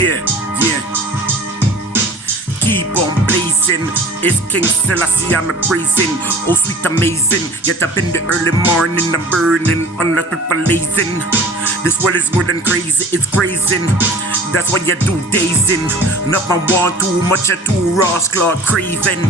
Yeah, yeah. Keep on blazing. It's King Selassie, I'm a praising. Oh, sweet, amazing. Yet up in the early morning, I'm burning, unless people blazing. This world is more than crazy, it's crazing. That's why you do dazing. Not my want too much, I too raw, claw craving.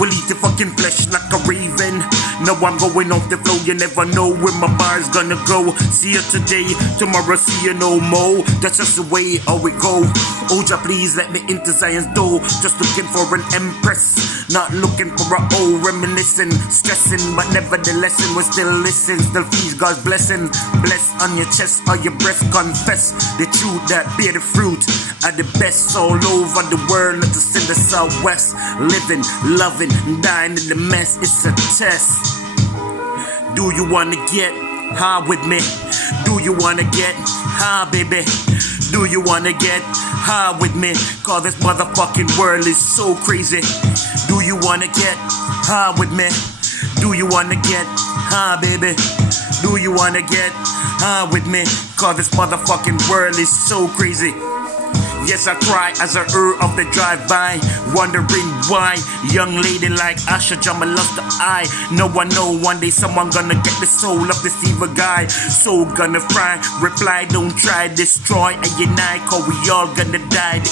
We'll eat the fucking flesh like a raven. Now I'm going off the flow, you never know where my bar's gonna go. See you today, tomorrow see you no more. That's just the way how we go. Oh, ja, please let me into Zion's door. Just looking for an empress, not looking for a old reminiscing. Stressing, but nevertheless we still listen. Still feast God's blessing. Bless on your chest or your breast. Confess the truth that bear the fruit are the best all over the world. Not just in the southwest. Living, loving, dying in the mess. It's a test. Do you wanna get high with me? Do you wanna get high, baby? Do you wanna get high with me? Cause this motherfucking world is so crazy. Do you wanna get high with me? Do you wanna get high, baby? Do you wanna get high with me? Cause this motherfucking world is so crazy. Yes, I cry as I heard of the drive-by, wondering why young lady like Asha Jama lost the eye. No one know one day someone gonna get the soul of this evil guy. Soul gonna fry, reply, don't try, destroy, and unite, cause we all gonna die.